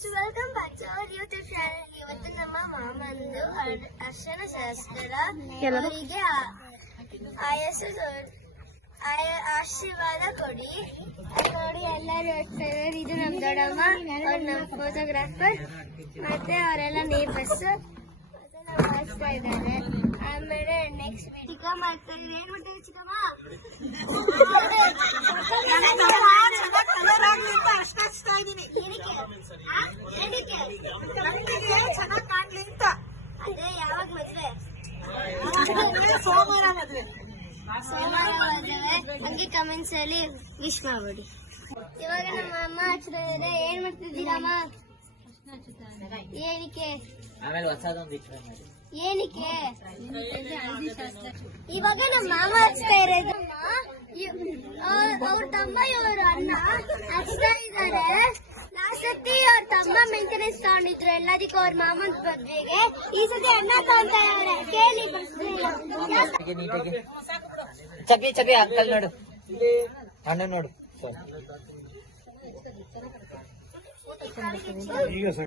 Friends, welcome back to our YouTube channel. ಇವತ್ತು ನಮ್ಮ ಮಾಮಂದು ಅರ್ಶನ ಶಾಸ್ತ್ರ. ಅವರಿಗೆ ಆಶೀರ್ವಾದ ಕೊಡಿ. ನೋಡಿ ಎಲ್ಲರೂ ಹೇಳ್ತಾರೆ, ಇದು ನಮ್ ದೊಡ್ಡಮ್ಮ, ಅವ್ರು ನಮ್ ಫೋಟೋಗ್ರಾಫರ್, ಮತ್ತೆ ಅವರೆಲ್ಲ ನೇಬರ್ಸ್ ಮಾಡ್ತಾ ಇದ್ದಾರೆ. ಆಮೇಲೆ ನೆಕ್ಸ್ಟ್ ಚಿಕ್ಕಮ್ಮ ಆಗ್ತಾರೆ. ಏನ್ ಮಾಡ್ತಾರೆ ಚಿಕ್ಕಮ್ಮ? ಚೆನ್ನಾಗ್ ಕಾಣ್ಲಿ ಅಂತ. ಅದೇ ಯಾವಾಗ ಮದ್ವೆ? ಸೋಮವಾರ ಮದ್ವೆ. ಹಂಗೆ ಕಮೆಂಟ್ಸ್ ಅಲ್ಲಿ ವಿಶ್ ಮಾಡ್ಬಿಡಿ. ಇವಾಗ ನಮ್ಮ ಅಮ್ಮ ಹಚ್ಚಿದ್ರೆ ಏನ್ ಮಾಡ್ತಿದ್ದೀರಮ್ಮ? ಏನಕ್ಕೆ ಏನಕ್ಕೆ ಇವಾಗ ನಮ್ಮ ಮಾಮ ಹಚ್ತಾ ಇರೋದಮ್ಮ, ಅವ್ರ ತಮ್ಮ ಇವರು ಅಣ್ಣ ಹಚ್ತಾ ಇದ್ದಾರೆ. ಲಾಸ್ಟ್ ಸತಿ ಅವ್ರ ತಮ್ಮ ಮೇಂಟೆನೆನ್ಸ್ ತಗೊಂಡಿದ್ರು ಎಲ್ಲದಕ್ಕೂ ಅವ್ರ ಮಾಮನ್ ಮದ್ವೆಗೆ. ಈ ಸತಿ ಅಣ್ಣ ತಗೊಂತಾ ಇದ್ದಾರೆ. ಕೇಳಿ ಚಪ್ಪಿ ಚಪ್ಪಿ ಅಂಕಲ್ ನೋಡು, ಅಣ್ಣ ನೋಡು.